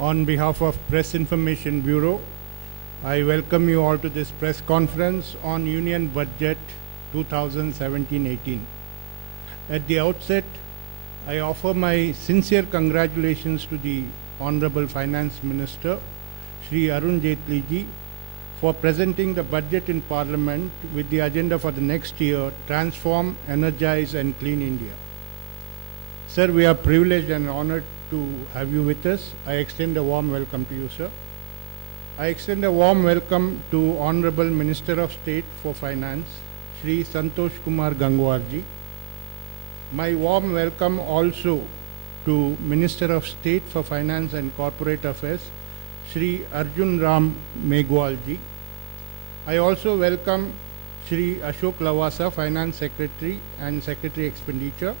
On behalf of Press Information Bureau, I welcome you all to this press conference on Union Budget 2017-18. At the outset, I offer my sincere congratulations to the Honorable Finance Minister, Shri Arun Jaitley ji, for presenting the budget in Parliament with the agenda for the next year, Transform, Energize and Clean India. Sir, we are privileged and honored to have you with us. I extend a warm welcome to you, sir. I extend a warm welcome to Honorable Minister of State for Finance, Shri Santosh Kumar Gangwar ji. My warm welcome also to Minister of State for Finance and Corporate Affairs, Shri Arjun Ram Meghwal ji. I also welcome Shri Ashok Lavasa, Finance Secretary and Secretary Expenditure,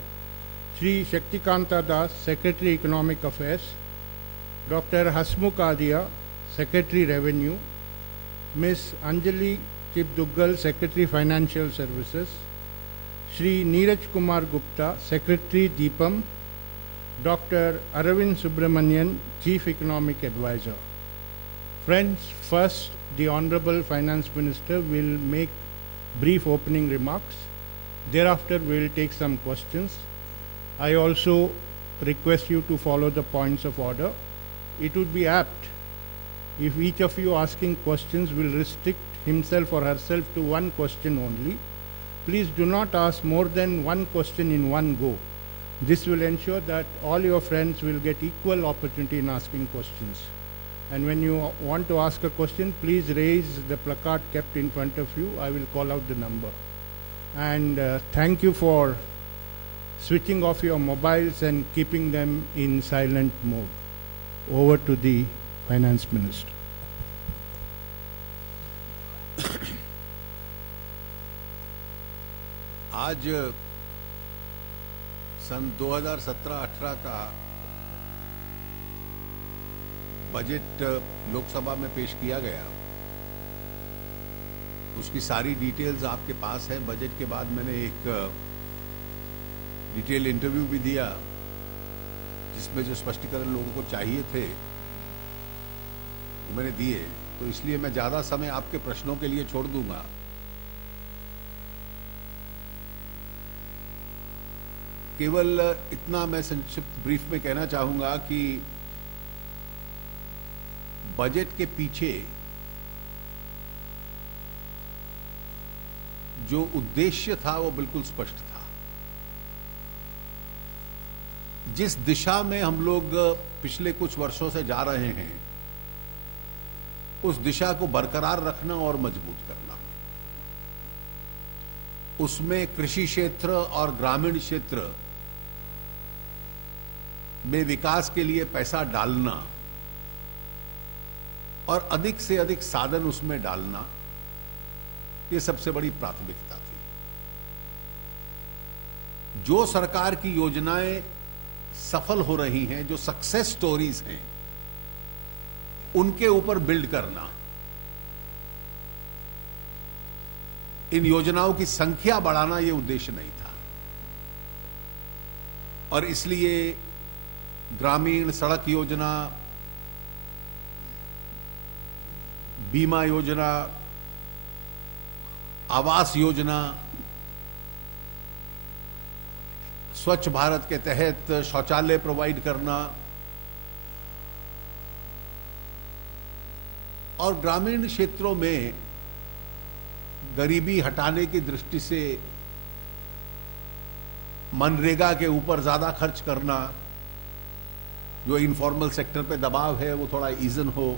Shri Shaktikanta Das, Secretary Economic Affairs, Dr. Hasmukh Adia, Secretary Revenue, Ms. Anjali Chibduggal, Secretary Financial Services, Shri Neeraj Kumar Gupta, Secretary Deepam, Dr. Aravind Subramanian, Chief Economic Advisor. Friends, first the Honorable Finance Minister will make brief opening remarks. Thereafter we will take some questions. I also request you to follow the points of order. It would be apt if each of you asking questions will restrict himself or herself to one question only. Please do not ask more than one question in one go. This will ensure that all your friends will get equal opportunity in asking questions. And when you want to ask a question, please raise the placard kept in front of you. I will call out the number. And thank you for switching off your mobiles and keeping them in silent mode. Over to the Finance Minister. आज सन 2017-18 का budget Lok Sabha में पेश किया गया। उसकी सारी details आपके पास है। बजट के बाद मैंने एक डिटेल इंटरव्यू भी दिया जिसमें जो स्पष्टीकरण लोगों को चाहिए थे वो मैंने दिए। तो इसलिए मैं ज्यादा समय आपके प्रश्नों के लिए छोड़ दूंगा। केवल इतना मैं संक्षिप्त ब्रीफ में कहना चाहूंगा कि बजट के पीछे जो उद्देश्य था वो बिल्कुल स्पष्ट था। जिस दिशा में हम लोग पिछले कुछ वर्षों से जा रहे हैं उस दिशा को बरकरार रखना और मजबूत करना, उसमें कृषि क्षेत्र और ग्रामीण क्षेत्र में विकास के लिए पैसा डालना और अधिक से अधिक साधन उसमें डालना, ये सबसे बड़ी प्राथमिकता थी। जो सरकार की योजनाएं सफल हो रही हैं, जो सक्सेस स्टोरीज हैं, उनके ऊपर बिल्ड करना, इन योजनाओं की संख्या बढ़ाना, यह उद्देश्य नहीं था। और इसलिए ग्रामीण सड़क योजना, बीमा योजना, आवास योजना, स्वच्छ भारत के तहत शौचालय प्रोवाइड करना और ग्रामीण क्षेत्रों में गरीबी हटाने की दृष्टि से मनरेगा के ऊपर ज्यादा खर्च करना, जो इनफॉर्मल सेक्टर पे दबाव है वो थोड़ा ईजन हो।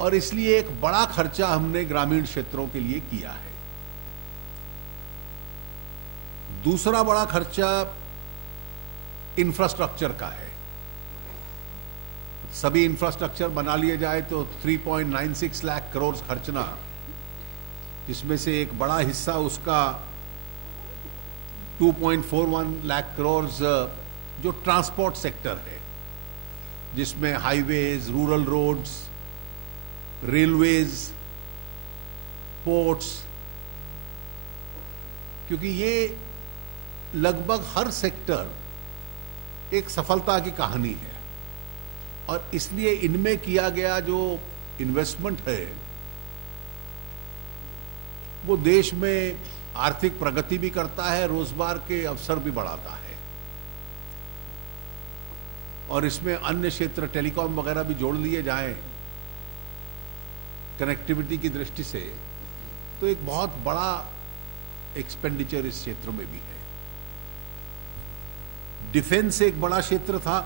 और इसलिए एक बड़ा खर्चा हमने ग्रामीण क्षेत्रों के लिए किया है। दूसरा बड़ा खर्चा इंफ्रास्ट्रक्चर का है। सभी इंफ्रास्ट्रक्चर बना लिए जाए तो 3.96 लाख करोड़ खर्चना, जिसमें से एक बड़ा हिस्सा उसका 2.41 लाख करोड़ जो ट्रांसपोर्ट सेक्टर है, जिसमें highways, rural roads, railways, ports, क्योंकि ये लगभग हर सेक्टर एक सफलता की कहानी है। और इसलिए इनमें किया गया जो इन्वेस्टमेंट है वो देश में आर्थिक प्रगति भी करता है, रोजगार के अवसर भी बढ़ाता है। और इसमें अन्य क्षेत्र टेलीकॉम वगैरह भी जोड़ लिए जाएं कनेक्टिविटी की दृष्टि से, तो एक बहुत बड़ा एक्सपेंडिचर इस क्षेत्र में भी है। डिफेंस एक बड़ा क्षेत्र था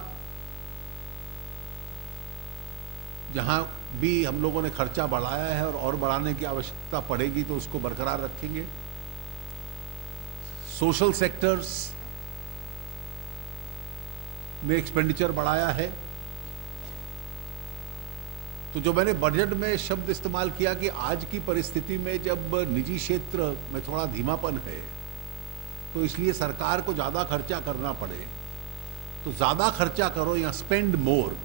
जहां भी हम लोगों ने खर्चा बढ़ाया है और बढ़ाने की आवश्यकता पड़ेगी तो उसको बरकरार रखेंगे। सोशल सेक्टर्स में एक्सपेंडिचर बढ़ाया है। तो जो मैंने बजट में शब्द इस्तेमाल किया कि आज की परिस्थिति में जब निजी क्षेत्र में थोड़ा धीमापन है तो इसलिए सरकार को ज्यादा खर्चा करना पड़े, तो ज्यादा खर्चा करो या spend more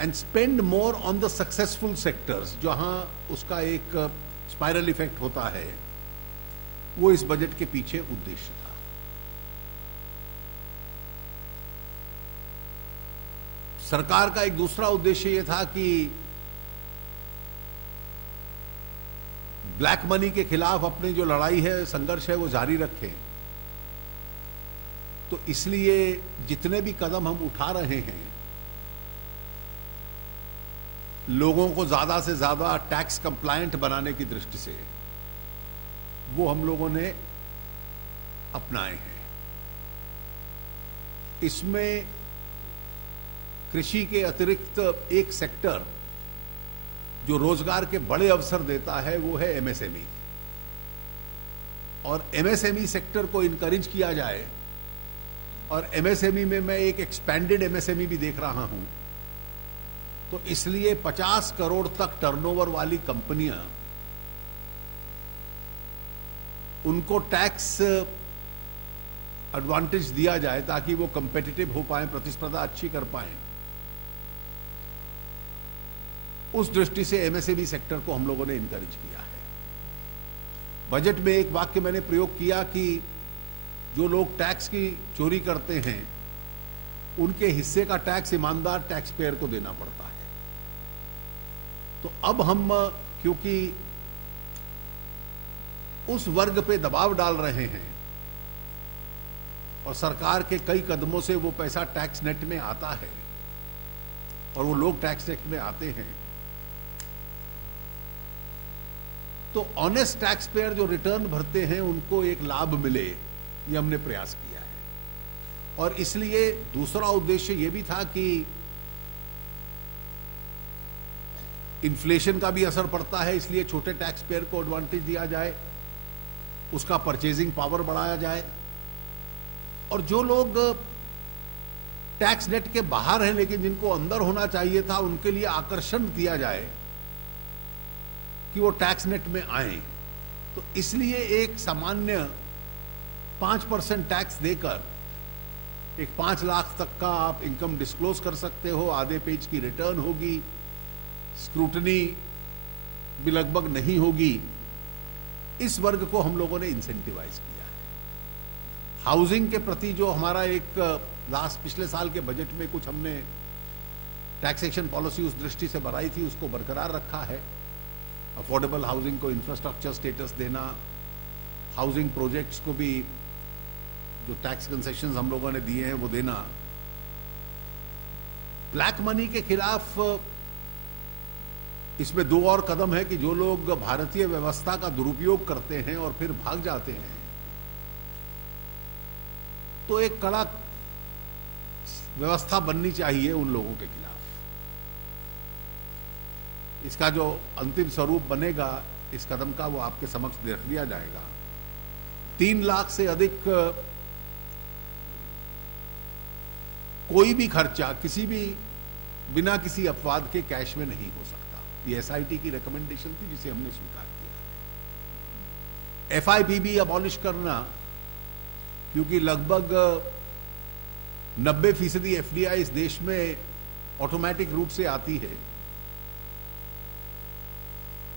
and spend more on the successful sectors, जहां उसका एक स्पाइरल इफेक्ट होता है, वो इस बजट के पीछे उद्देश्य था। सरकार का एक दूसरा उद्देश्य यह था कि ब्लैक मनी के खिलाफ अपनी जो लड़ाई है, संघर्ष है, वो जारी रखें। तो इसलिए जितने भी कदम हम उठा रहे हैं, लोगों को ज्यादा से ज्यादा टैक्स कंप्लायंट बनाने की दृष्टि से, वो हम लोगों ने अपनाए हैं। इसमें कृषि के अतिरिक्त एक सेक्टर जो रोजगार के बड़े अवसर देता है वो है एमएसएमई, और एमएसएमई सेक्टर को इनकरेज किया जाए। और एमएसएमई में मैं एक एक्सपैंडेड एमएसएमई भी देख रहा हूं, तो इसलिए 50 करोड़ तक टर्नओवर वाली कंपनियां, उनको टैक्स एडवांटेज दिया जाए ताकि वो कंपेटिटिव हो पाए, प्रतिस्पर्धा अच्छी कर पाए। उस दृष्टि से एमएसएमई सेक्टर को हम लोगों ने इनकरेज किया है। बजट में एक वाक्य मैंने प्रयोग किया कि जो लोग टैक्स की चोरी करते हैं उनके हिस्से का टैक्स ईमानदार टैक्स पेयर को देना पड़ता है। तो अब हम क्योंकि उस वर्ग पे दबाव डाल रहे हैं और सरकार के कई कदमों से वो पैसा टैक्स नेट में आता है और वो लोग टैक्स नेट में आते हैं, तो ऑनेस्ट टैक्स पेयर जो रिटर्न भरते हैं उनको एक लाभ मिले, ये हमने प्रयास किया है। और इसलिए दूसरा उद्देश्य ये भी था कि इन्फ्लेशन का भी असर पड़ता है, इसलिए छोटे टैक्स पेयर को एडवांटेज दिया जाए, उसका परचेजिंग पावर बढ़ाया जाए। और जो लोग टैक्स नेट के बाहर हैं लेकिन जिनको अंदर होना चाहिए था, उनके लिए आकर्षण दिया जाए कि वो टैक्स नेट में आए। तो इसलिए एक सामान्य 5% टैक्स देकर एक 5 लाख तक का आप इनकम डिस्क्लोज कर सकते हो, आधे पेज की रिटर्न होगी, स्क्रूटनी भी लगभग नहीं होगी। इस वर्ग को हम लोगों ने इंसेंटिवाइज किया है। हाउसिंग के प्रति जो हमारा एक पिछले साल के बजट में कुछ हमने टैक्सेशन पॉलिसी उस दृष्टि से बनाई थी, उसको बरकरार रखा है। अफोर्डेबल हाउसिंग को इंफ्रास्ट्रक्चर स्टेटस देना, हाउसिंग प्रोजेक्ट्स को भी जो टैक्स कंसेशंस हम लोगों ने दिए हैं वो देना। ब्लैक मनी के खिलाफ इसमें 2 और कदम है कि जो लोग भारतीय व्यवस्था का दुरुपयोग करते हैं और फिर भाग जाते हैं, तो एक कड़ा व्यवस्था बननी चाहिए उन लोगों के खिलाफ। इसका जो अंतिम स्वरूप बनेगा इस कदम का, वो आपके समक्ष रख दिया जाएगा। 3 लाख से अधिक कोई भी खर्चा किसी भी बिना किसी अपवाद के कैश में नहीं हो सकता। ये एसआईटी की रिकमेंडेशन थी जिसे हमने स्वीकार किया। एफआईपीबी अबॉलिश करना, क्योंकि लगभग 90% एफडीआई इस देश में ऑटोमेटिक रूट से आती है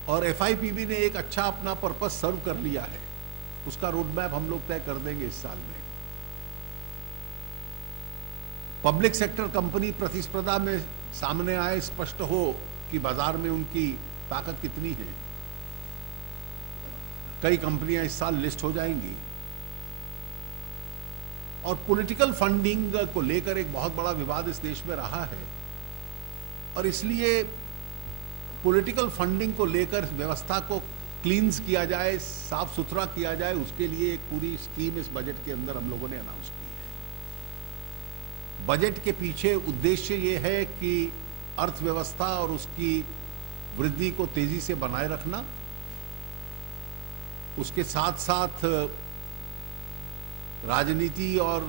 और एफआईपीबी ने एक अच्छा अपना पर्पस सर्व कर लिया है। उसका रोड मैप हम लोग तय कर देंगे इस साल में। पब्लिक सेक्टर कंपनी प्रतिस्पर्धा में सामने आए, स्पष्ट हो कि बाजार में उनकी ताकत कितनी है। कई कंपनियां इस साल लिस्ट हो जाएंगी। और पॉलिटिकल फंडिंग को लेकर एक बहुत बड़ा विवाद इस देश में रहा है, और इसलिए पॉलिटिकल फंडिंग को लेकर व्यवस्था को क्लींस किया जाए, साफ सुथरा किया जाए, उसके लिए एक पूरी स्कीम इस बजट के अंदर हम लोगों ने अनाउंस की है। बजट के पीछे उद्देश्य ये है कि अर्थव्यवस्था और उसकी वृद्धि को तेजी से बनाए रखना, उसके साथ साथ राजनीति और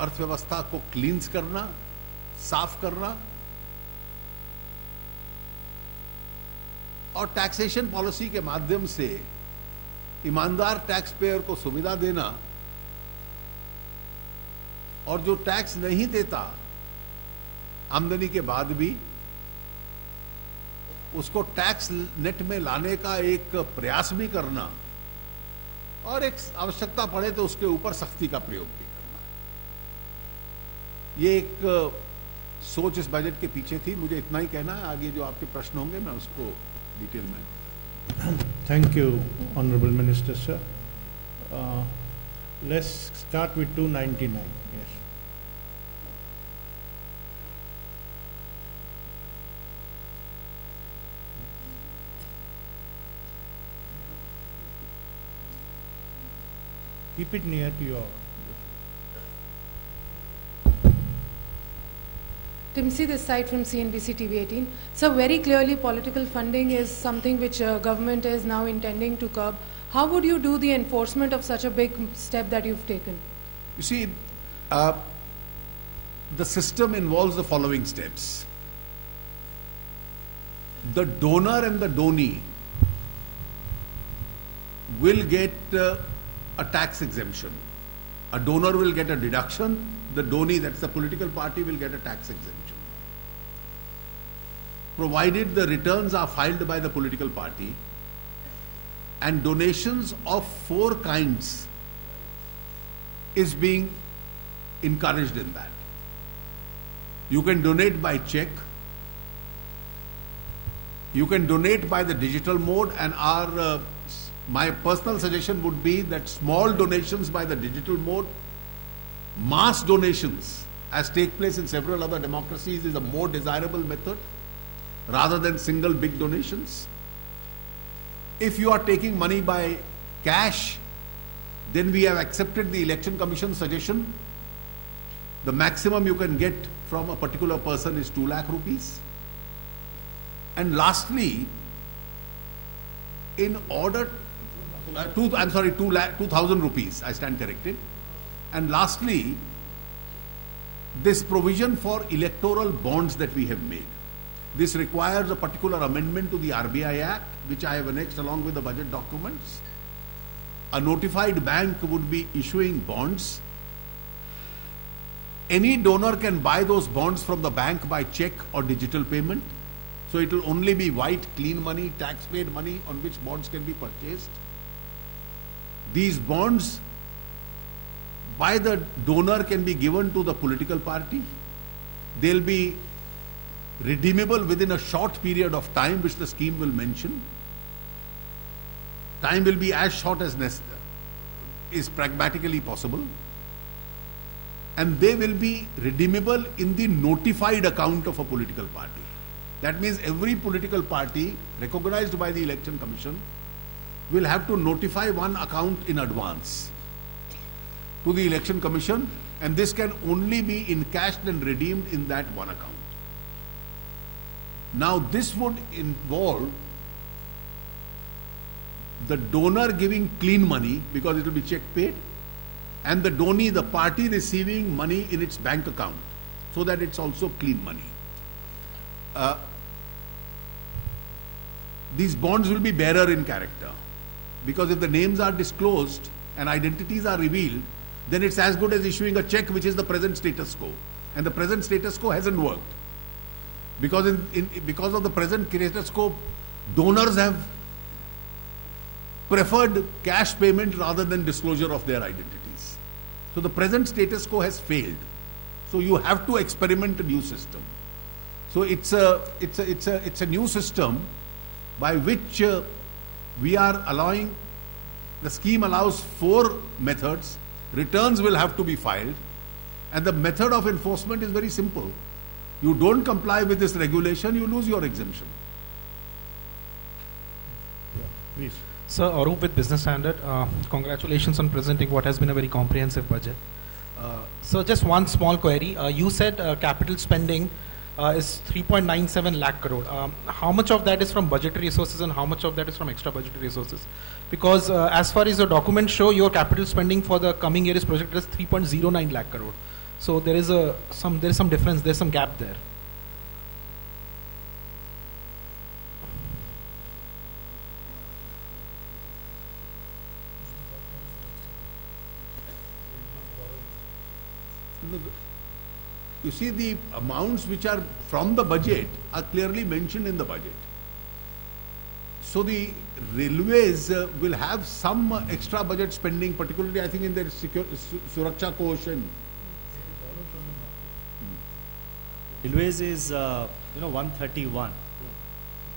अर्थव्यवस्था को क्लींस करना, साफ करना, और टैक्सेशन पॉलिसी के माध्यम से ईमानदार टैक्स पेयर को सुविधा देना, और जो टैक्स नहीं देता आमदनी के बाद भी उसको टैक्स नेट में लाने का एक प्रयास भी करना, और एक आवश्यकता पड़े तो उसके ऊपर सख्ती का प्रयोग भी करना। ये एक सोच इस बजट के पीछे थी। मुझे इतना ही कहना है, आगे जो आपके प्रश्न होंगे मैं उसको डिटेल में। Thank you, Honorable Minister, sir. Let's start with 299. Yes. Keep it near to your. Timsi this side from CNBC TV 18. So very clearly political funding is something which government is now intending to curb. How would you do the enforcement of such a big step that you've taken? You see, the system involves the following steps. The donor and the donee will get a tax exemption. A donor will get a deduction. The donee, that's the political party, will get a tax exemption, provided the returns are filed by the political party, and donations of 4 kinds is being encouraged in that. You can donate by check, you can donate by the digital mode, and my personal suggestion would be that small donations by the digital mode, mass donations as take place in several other democracies, is a more desirable method rather than single big donations. If you are taking money by cash, then we have accepted the Election Commission suggestion. The maximum you can get from a particular person is 2 lakh rupees. And lastly, in order 2,000 rupees, I stand corrected. And lastly, this provision for electoral bonds that we have made. This requires a particular amendment to the RBI Act, which I have annexed along with the budget documents. A notified bank would be issuing bonds. Any donor can buy those bonds from the bank by check or digital payment. So it will only be white, clean money, tax-paid money on which bonds can be purchased. These bonds by the donor can be given to the political party. They'll be redeemable within a short period of time, which the scheme will mention. Time will be as short as is pragmatically possible. And they will be redeemable in the notified account of a political party. That means every political party recognized by the Election Commission will have to notify one account in advance to the Election Commission, and this can only be encashed and redeemed in that one account. Now this would involve the donor giving clean money, because it will be check paid, and the donee, the party, receiving money in its bank account, so that it's also clean money. These bonds will be bearer in character, because if the names are disclosed and identities are revealed, then it's as good as issuing a check, which is the present status quo. And the present status quo hasn't worked. Because because of the present status quo, donors have preferred cash payment rather than disclosure of their identities. So the present status quo has failed. So you have to experiment a new system. So it's a new system by which we are allowing, the scheme allows 4 methods, returns will have to be filed, and the method of enforcement is very simple. You don't comply with this regulation, you lose your exemption. Yeah, please. Sir, Arup with Business Standard. Congratulations on presenting what has been a very comprehensive budget. So just one small query. You said capital spending is 3.97 lakh crore. How much of that is from budgetary resources and how much of that is from extra budgetary resources? Because as far as your documents show, your capital spending for the coming year is projected as 3.09 lakh crore. So there is some difference, there's some gap there. You see, the amounts which are from the budget are clearly mentioned in the budget. So the railways will have some extra budget spending, particularly I think in their Suraksha Kosh. Railways is 131,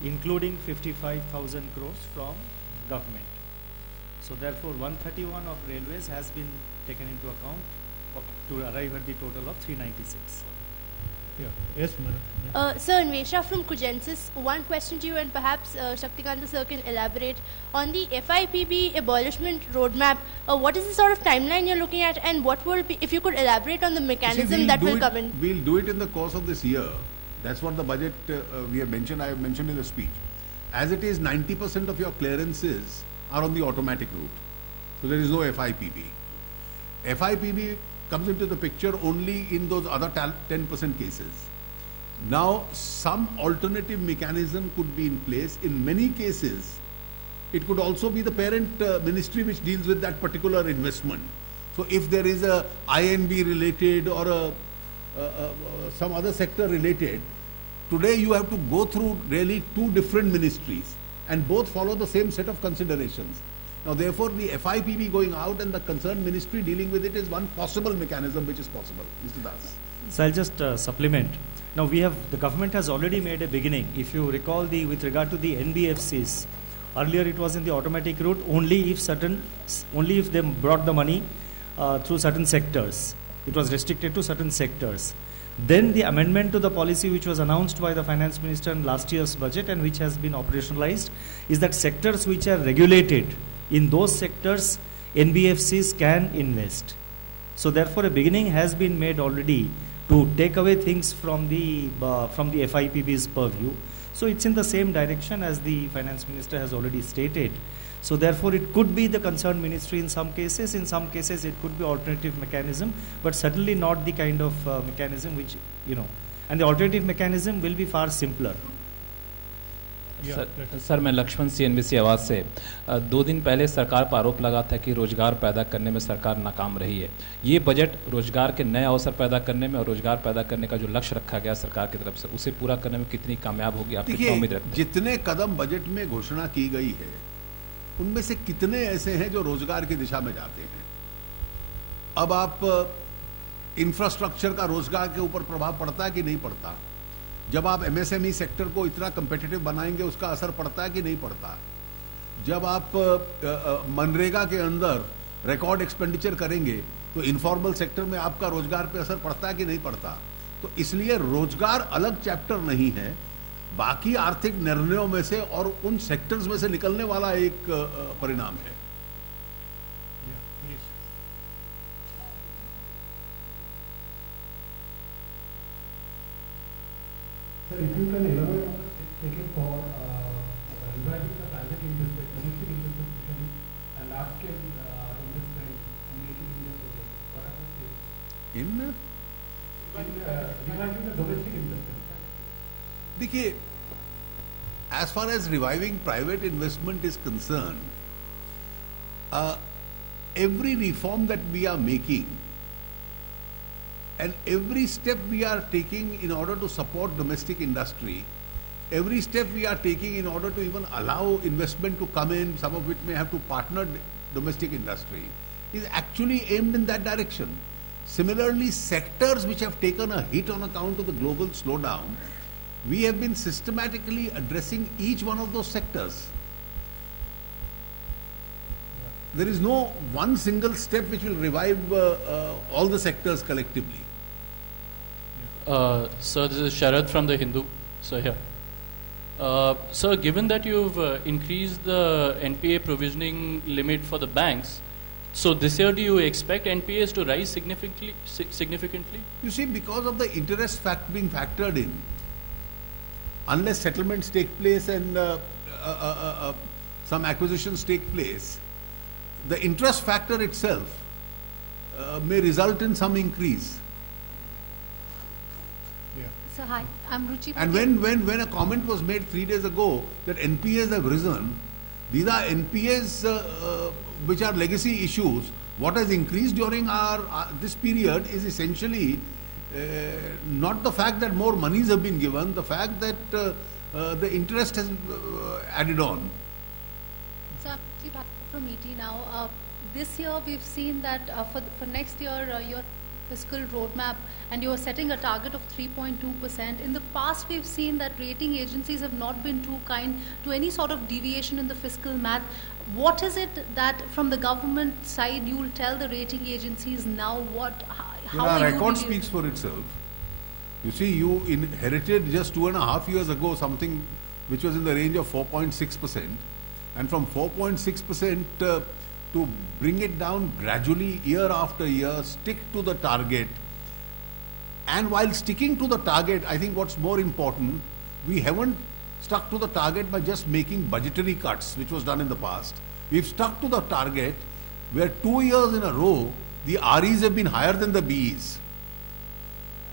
including 55,000 crores from government. So therefore 131 of railways has been taken into account to arrive at the total of 396. Yeah. Yes, madam. Sir, Anvesha from Kugensis, one question to you, and perhaps Shaktikanta sir can elaborate on the FIPB abolishment roadmap. What is the sort of timeline you're looking at, and what will be, if you could elaborate on the mechanism that will come in? We'll do it in the course of this year. That's what the budget we have mentioned. I have mentioned in the speech. As it is, 90% of your clearances are on the automatic route, so there is no FIPB. FIPB comes into the picture only in those other 10% cases. Now, some alternative mechanism could be in place. In many cases, it could also be the parent ministry which deals with that particular investment. So, if there is a INB related or some other sector related, today you have to go through really 2 different ministries and both follow the same set of considerations. Now, therefore, the FIPB going out and the concerned ministry dealing with it is one possible mechanism which is possible. Mr. Das. So I'll just supplement. Now the government has already made a beginning. If you recall, with regard to the NBFCs, earlier it was in the automatic route only if they brought the money through certain sectors. It was restricted to certain sectors. Then the amendment to the policy which was announced by the finance minister in last year's budget and which has been operationalized is that sectors which are regulated, in those sectors NBFCs can invest. So therefore a beginning has been made already to take away things from the FIPB's purview. So it's in the same direction as the finance minister has already stated. So therefore it could be the concerned ministry in some cases it could be alternative mechanism, but certainly not the kind of mechanism which, and the alternative mechanism will be far simpler. Sir मैं Lakshman CNBC आवाज़ से 2 दिन पहले सरकार पर आरोप लगा था कि रोजगार पैदा करने में सरकार नाकाम रही है। ये बजट रोजगार के नए अवसर पैदा करने में और रोजगार पैदा करने का जो लक्ष्य रखा गया सरकार की तरफ से उसे पूरा करने में कितनी कामयाब होगी, आप कितनी उम्मीद रखते हैं? जितने कदम बजट में घोषणा की गई है उनमें से कितने ऐसे हैं जो रोजगार की दिशा में जाते हैं? अब आप इंफ्रास्ट्रक्चर का रोजगार के ऊपर प्रभाव पड़ता है कि नहीं पड़ता? जब आप MSME सेक्टर को इतना कंपेटिटिव बनाएंगे उसका असर पड़ता है कि नहीं पड़ता? जब आप मनरेगा के अंदर रिकॉर्ड एक्सपेंडिचर करेंगे तो इनफॉर्मल सेक्टर में आपका रोजगार पे असर पड़ता है कि नहीं पड़ता? तो इसलिए रोजगार अलग चैप्टर नहीं है, बाकी आर्थिक निर्णयों में से और उन सेक्टर्स में से निकलने वाला एक परिणाम है। Sir, if you can elaborate on the taken for reviving the private investment, domestic investment especially, and large-scale investment and making India project. What are the steps? In reviving the domestic investment. देखिए, as far as reviving private investment is concerned, every reform that we are making and every step we are taking in order to support domestic industry, every step we are taking in order to even allow investment to come in, some of which may have to partner domestic industry, is actually aimed in that direction. Similarly, sectors which have taken a hit on account of the global slowdown, we have been systematically addressing each one of those sectors. There is no one single step which will revive all the sectors collectively. Sir, this is Sharad from the Hindu. So here. Sir, given that you've increased the NPA provisioning limit for the banks, so this year do you expect NPAs to rise significantly? You see, because of the interest being factored in, unless settlements take place and some acquisitions take place, the interest factor itself may result in some increase. So hi, I'm Ruchi. And when a comment was made 3 days ago that NPAs have risen, these are NPAs which are legacy issues. What has increased during this period is essentially not the fact that more monies have been given, the fact that the interest has added on. So from ET now, this year we've seen that for next year your fiscal roadmap, and you are setting a target of 3.2%. In the past, we've seen that rating agencies have not been too kind to any sort of deviation in the fiscal math. What is it that from the government side you will tell the rating agencies now? How our are you record speaks for itself. You see, you inherited just 2.5 years ago something which was in the range of 4.6%, and from 4.6% to bring it down gradually year after year, stick to the target. And while sticking to the target, I think what's more important, we haven't stuck to the target by just making budgetary cuts, which was done in the past. We've stuck to the target where 2 years in a row, the REs have been higher than the BEs.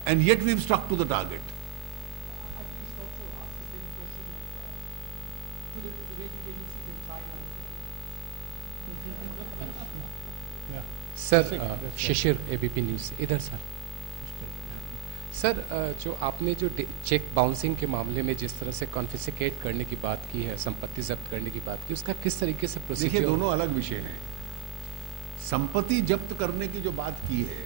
And yet we've stuck to the target. Sir Shishir ABP news इधर sir जो आपने जो cheque bouncing के मामले में जिस तरह से कॉन्फिस्केट करने की बात की है, संपत्ति जब्त करने की बात की, उसका किस तरीके से प्रोसीजर? देखिए, दोनों अलग विषय हैं। संपत्ति जब्त करने की जो बात की है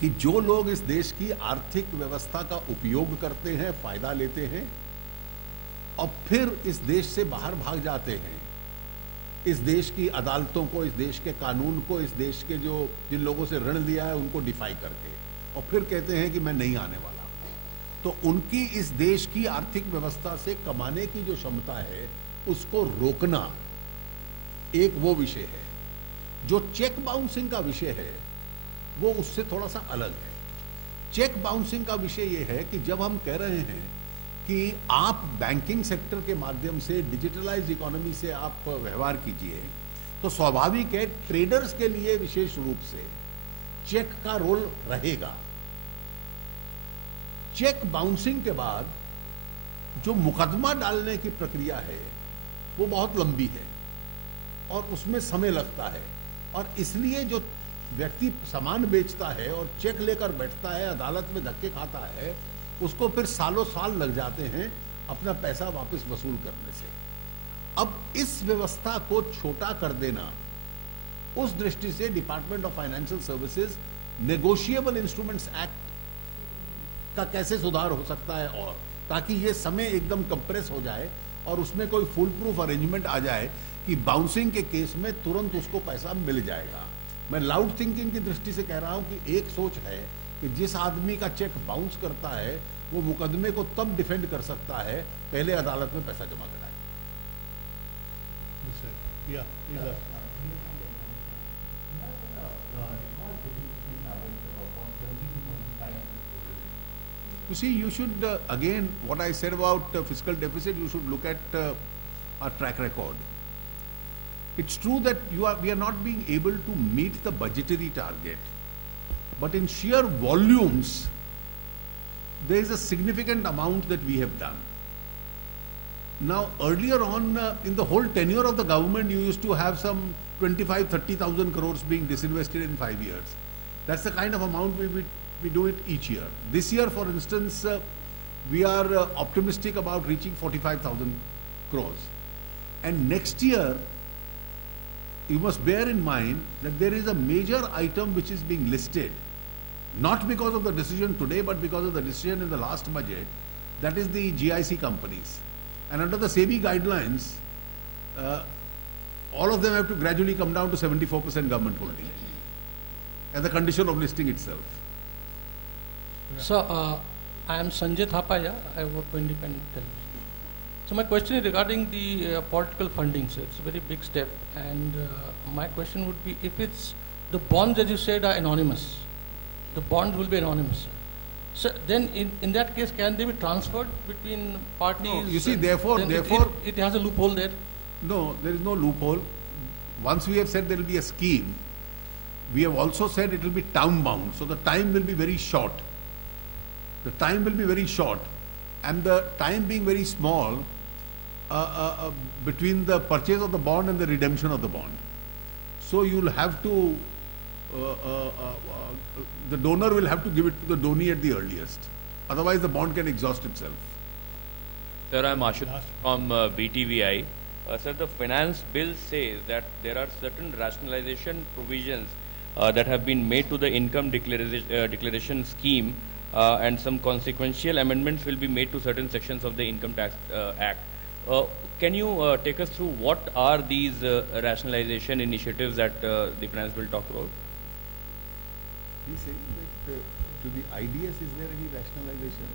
कि जो लोग इस देश की आर्थिक व्यवस्था का उपयोग करते हैं, फायदा लेते हैं और फिर इस देश से बाहर भाग जाते हैं, इस देश की अदालतों को, इस देश के कानून को, इस देश के जिन लोगों से ऋण लिया है उनको डिफाई करके, और फिर कहते हैं कि मैं नहीं आने वाला, तो उनकी इस देश की आर्थिक व्यवस्था से कमाने की जो क्षमता है उसको रोकना एक वो विषय है। जो चेक बाउंसिंग का विषय है वो उससे थोड़ा सा अलग है। चेक बाउंसिंग का विषय ये है कि जब हम कह रहे हैं कि आप बैंकिंग सेक्टर के माध्यम से, डिजिटलाइज इकोनॉमी से आप व्यवहार कीजिए, तो स्वाभाविक है ट्रेडर्स के लिए विशेष रूप से चेक का रोल रहेगा। चेक बाउंसिंग के बाद जो मुकदमा डालने की प्रक्रिया है वो बहुत लंबी है और उसमें समय लगता है, और इसलिए जो व्यक्ति सामान बेचता है और चेक लेकर बैठता है, अदालत में धक्के खाता है, उसको फिर सालों साल लग जाते हैं अपना पैसा वापस वसूल करने से। अब इस व्यवस्था को छोटा कर देना, उस दृष्टि से department of financial services negotiable instruments act का कैसे सुधार हो सकता है, और ताकि ये समय एकदम कंप्रेस हो जाए और उसमें कोई फुल प्रूफ अरेंजमेंट आ जाए कि बाउंसिंग के केस में तुरंत उसको पैसा मिल जाएगा। मैं लाउड थिंकिंग की दृष्टि से कह रहा हूं कि एक सोच है कि जिस आदमी का चेक बाउंस करता है वो मुकदमे को तब डिफेंड कर सकता है पहले अदालत में पैसा जमा कराए। You see, you should again, what I said about fiscal deficit, you should look at our track record. It's true that we are not being able to meet the budgetary target, but in sheer volumes, there is a significant amount that we have done. Now, earlier on, in the whole tenure of the government, you used to have some 25-30,000 crores being disinvested in 5 years. That's the kind of amount we do it each year. This year, for instance, we are optimistic about reaching 45,000 crores. And next year, you must bear in mind that there is a major item which is being listed, not because of the decision today, but because of the decision in the last budget, that is the GIC companies. And under the SEBI guidelines, all of them have to gradually come down to 74% government holding as a condition of listing itself. So, I am Sanjay Thapaya, I work for Independent Television. So my question is regarding the political funding. So it's a very big step, and my question would be, if it's the bonds, as you said, are anonymous, the bonds will be anonymous. So then in that case, can they be transferred between parties? No, you see, therefore it has a loophole there. No, there is no loophole. Once we have said there will be a scheme, we have also said it will be town bound. So the time will be very short. The time will be very short, and the time being very small between the purchase of the bond and the redemption of the bond. So you'll have to, the donor will have to give it to the donee at the earliest. Otherwise the bond can exhaust itself. Sir, I'm Ashut from BTVI. Sir, the finance bill says that there are certain rationalization provisions that have been made to the income declaration scheme, and some consequential amendments will be made to certain sections of the Income Tax Act. Can you take us through what are these rationalization initiatives that the finance bill talked about? He's saying that to the IDS, is there any rationalization?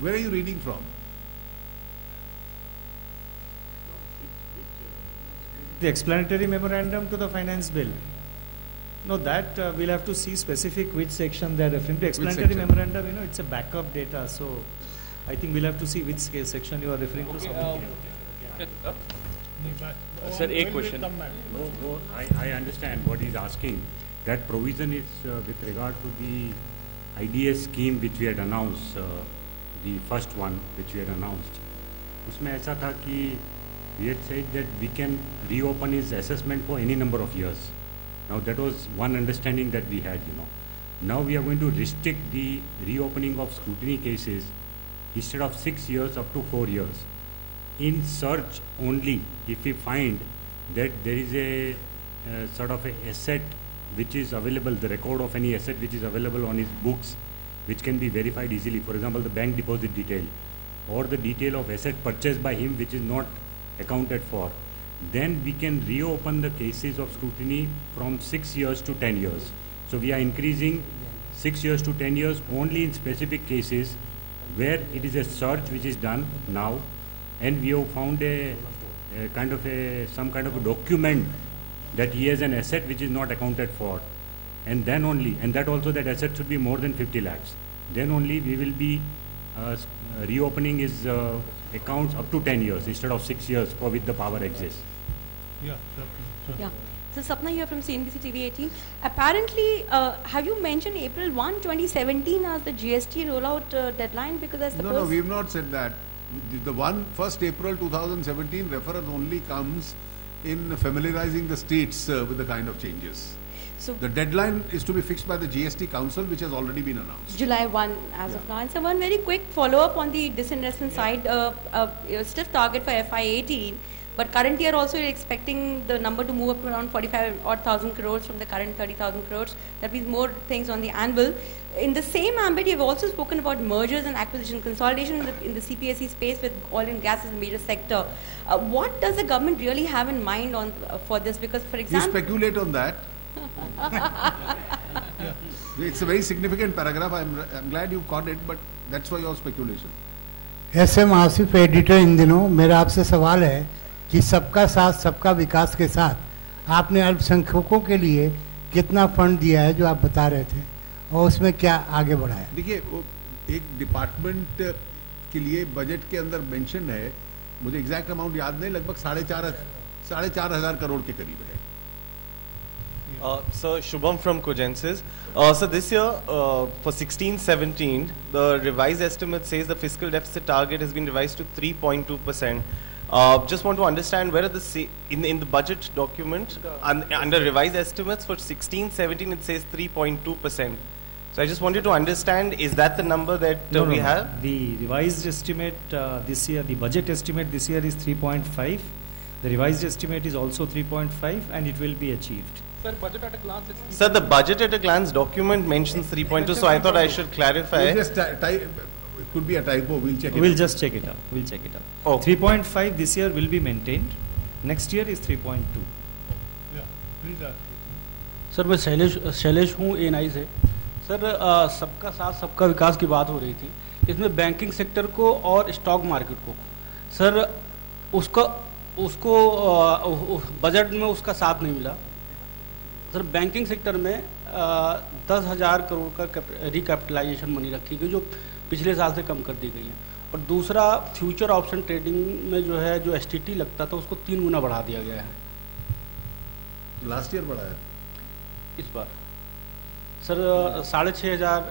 Where are you reading from? The explanatory memorandum to the finance bill. No, that we'll have to see specific which section they are referring to. Explanatory memorandum, you know, it's a backup data, so I think we'll have to see which section you are referring to. Sir, a question. No, I understand what he's asking. That provision is with regard to the IDS scheme which we had announced, the first one which we had announced. उसमें ऐसा था कि we had said that we can reopen his assessment for any number of years. Now that was one understanding that we had, you know. Now we are going to restrict the reopening of scrutiny cases instead of 6 years up to 4 years. In search only, if we find that there is a sort of a asset which is available, the record of any asset which is available on his books, which can be verified easily, for example, the bank deposit detail or the detail of asset purchased by him which is not accounted for, then we can reopen the cases of scrutiny from 6 years to 10 years. So we are increasing 6 years to 10 years only in specific cases where it is a search which is done now, and we have found some kind of a document that he has an asset which is not accounted for, and then only, and that also that asset should be more than 50 lakhs. Then only we will be reopening his accounts up to 10 years instead of 6 years for which the power exists. Yeah, yeah. So Sapna here from CNBC TV 18. Apparently, have you mentioned April 1, 2017 as the GST rollout deadline? Because I suppose... No, we have not said that. The 1st April 2017 reference only comes in familiarizing the states with the kind of changes. So the deadline is to be fixed by the GST Council, which has already been announced. July 1 as of now. And so one very quick follow-up on the disinvestment side, stiff target for FY18, but current year also you're expecting the number to move up to around 45,000 crores from the current 30,000 crores. That means more things on the anvil. In the same ambit, you've also spoken about mergers and acquisition, consolidation in the CPSE space with oil and gas as a major sector. What does the government really have in mind on for this? Because, for example... You speculate on that. It's a very significant paragraph. I'm glad you caught it, but that's why your speculation. SM Asif editor in दिनों मेरा आपसे सवाल है कि सबका साथ सबका विकास के साथ आपने अल्पसंख्यकों के लिए कितना फंड दिया है जो आप बता रहे थे और उसमें क्या आगे बढ़ाया? देखिए, एक डिपार्टमेंट के लिए बजट के अंदर मेंशन है, मुझे एग्जैक्ट अमाउंट याद नहीं, लगभग 4,500 करोड़ के करीब है. Sir, Shubham from Cogensis. So this year, for 16-17, the revised estimate says the fiscal deficit target has been revised to 3.2%. Just want to understand where are the in the budget document under revised estimates for 16-17 it says 3.2%. So I just wanted to understand, is that the number that we have? The revised estimate this year, the budget estimate this year is 3.5. The revised estimate is also 3.5 and it will be achieved. Sir, budget at a glance is Sir, the budget at a glance document mentions 3.2, so I thought I should clarify. Just it could be a typo. We'll check it. We'll just check it out. We'll check it out. Oh. 3.5 this year will be maintained. Next year is 3.2. Yeah, please ask. Sir मैं शैलेश हूँ A9 से। Sir सबका साथ सबका विकास की बात हो रही थी, इसमें बैंकिंग सेक्टर को और स्टॉक मार्केट को सर उसको बजट में उसका साथ नहीं मिला। सर बैंकिंग सेक्टर में 10,000 करोड़ का रिकैपिटलाइजेशन मनी रखी गई जो पिछले साल से कम कर दी गई है, और दूसरा फ्यूचर ऑप्शन ट्रेडिंग में जो है जो STT लगता था उसको 3 गुना बढ़ा दिया गया है। लास्ट ईयर बढ़ाया इस बार सर 6,500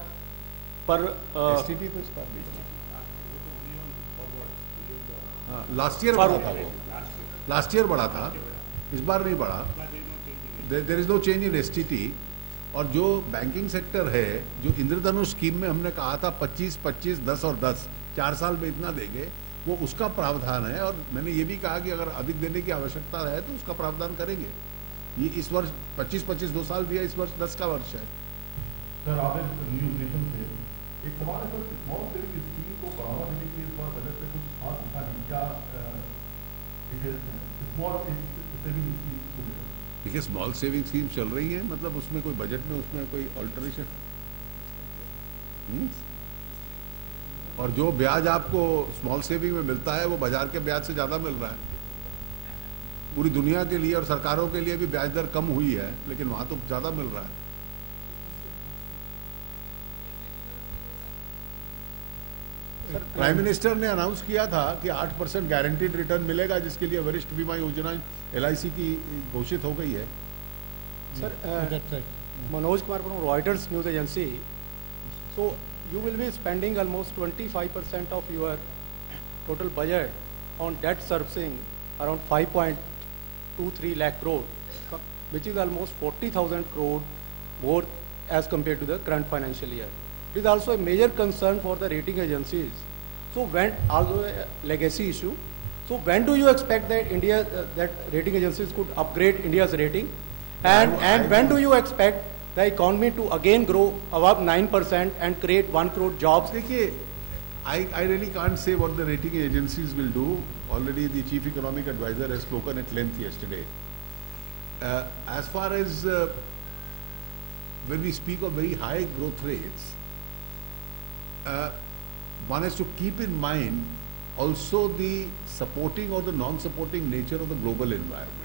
पर STT तो इस बार भी लास्ट ईयर बढ़ा था वो, लास्ट ईयर बढ़ा था, इस बार नहीं बढ़ा। There is no change in STT। और जो बैंकिंग सेक्टर है, जो इंद्रधनुष स्कीम में हमने कहा था 25, 25, 10 और 10 4 साल में इतना देंगे, वो उसका प्रावधान है। और मैंने ये भी कहा कि अगर अधिक देने की आवश्यकता है तो उसका प्रावधान करेंगे। ये इस वर्ष 25, 2 साल दिया, इस वर्ष 10 का वर्ष है। सर आप न्यूज़ नेशन से एक सवाल है, सर स्मॉल सेविंग स्कीम को बढ़ावा देने के लिए इस बार बजट में कुछ खास दिखा नहीं, क्या डिटेल्स हैं स्मॉल सेविंग स्कीम को लेकर? देखिए स्मॉल सेविंग स्कीम चल रही है, मतलब उसमें कोई बजट में उसमें कोई ऑल्टरेशन, और जो ब्याज आपको स्मॉल सेविंग में मिलता है वो बाजार के ब्याज से ज्यादा मिल रहा है। पूरी दुनिया के लिए और सरकारों के लिए भी ब्याज दर कम हुई है, लेकिन वहां तो ज्यादा मिल रहा है। प्राइम मिनिस्टर ने अनाउंस किया था कि 8% गारंटीड रिटर्न मिलेगा, जिसके लिए वरिष्ठ बीमा योजना LIC की घोषित हो गई है। Sir Manoj Kumar from Reuters news agency. So you will be spending almost 25% of your total budget on debt servicing, around 5.23 lakh crore, which is almost 40,000 crore more as compared to the current financial year. It is also a major concern for the rating agencies. So when, although a legacy issue, so when do you expect that that rating agencies could upgrade India's rating? And when do you expect the economy to again grow above 9% and create 1 crore jobs? देखिए, I really can't say what the rating agencies will do. Already the chief economic advisor has spoken at length yesterday. As far as when we speak of very high growth rates, one has to keep in mind also the supporting or the non-supporting nature of the global environment.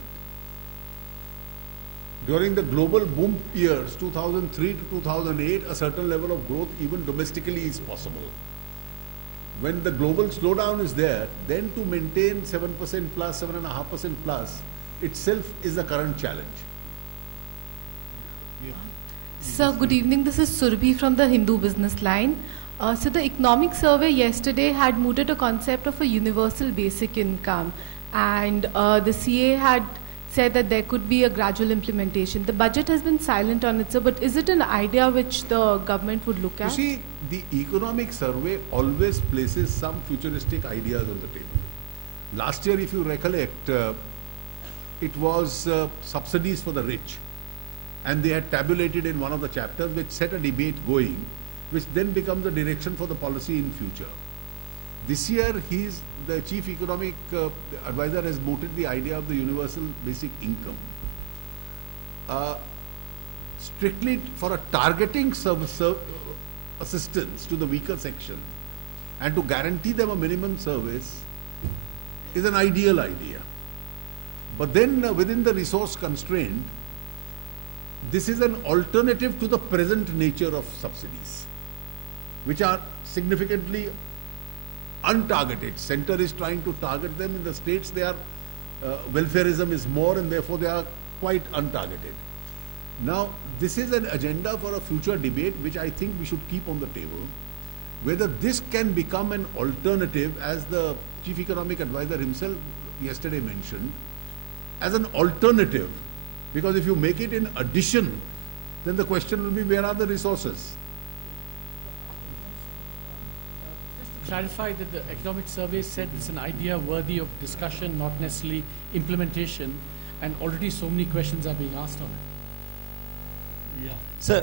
During the global boom years, 2003 to 2008, a certain level of growth even domestically is possible. When the global slowdown is there, then to maintain 7% plus, 7.5% plus itself is the current challenge. Sir, good evening. This is Surbhi from the Hindu Business Line. So the economic survey yesterday had mooted a concept of a universal basic income, and the CA had said that there could be a gradual implementation. The budget has been silent on it, sir, but is it an idea which the government would look at? You see, the economic survey always places some futuristic ideas on the table. Last year, if you recollect, it was subsidies for the rich, and they had tabulated in one of the chapters which set a debate going, which then becomes the direction for the policy in future. This year, the chief economic advisor has mooted the idea of the universal basic income. Strictly for a targeting assistance to the weaker section and to guarantee them a minimum service is an ideal idea. But then within the resource constraint, this is an alternative to the present nature of subsidies, which are significantly untargeted. Center is trying to target them. In the states, they are welfareism is more, and therefore they are quite untargeted. Now, this is an agenda for a future debate, which I think we should keep on the table. Whether this can become an alternative, as the chief economic advisor himself yesterday mentioned, as an alternative, because if you make it in addition, then the question will be, where are the resources? clarify that the economic survey said it's an idea worthy of discussion, not necessarily implementation, and already so many questions are being asked on it. Yeah. Sir,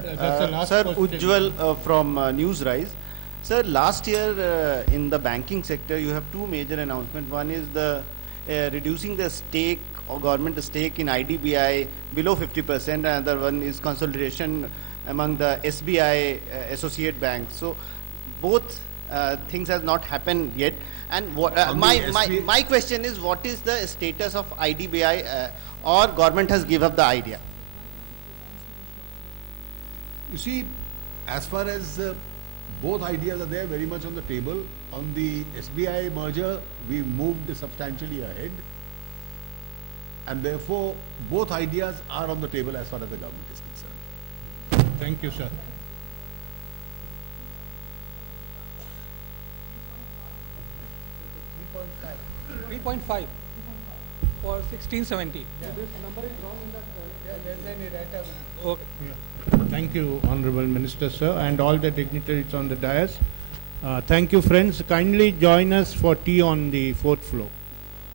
Sir Ujjwal from Newsrise. Sir, last year in the banking sector, you have two major announcements. One is the reducing the stake or government stake in IDBI below 50%, and another one is consolidation among the SBI associate banks. So both things has not happened yet. And my question is, what is the status of IDBI, or government has given up the idea? You see, as far as both ideas are there very much on the table. On the SBI merger, we moved substantially ahead, and therefore both ideas are on the table as far as the government is concerned. Thank you, sir. $3.5 for 16-17. This number is wrong in the there's an errata. Okay. Yeah. Thank you, Honorable Minister, sir, and all the dignitaries on the dais. Thank you, friends. Kindly join us for tea on the 4th floor.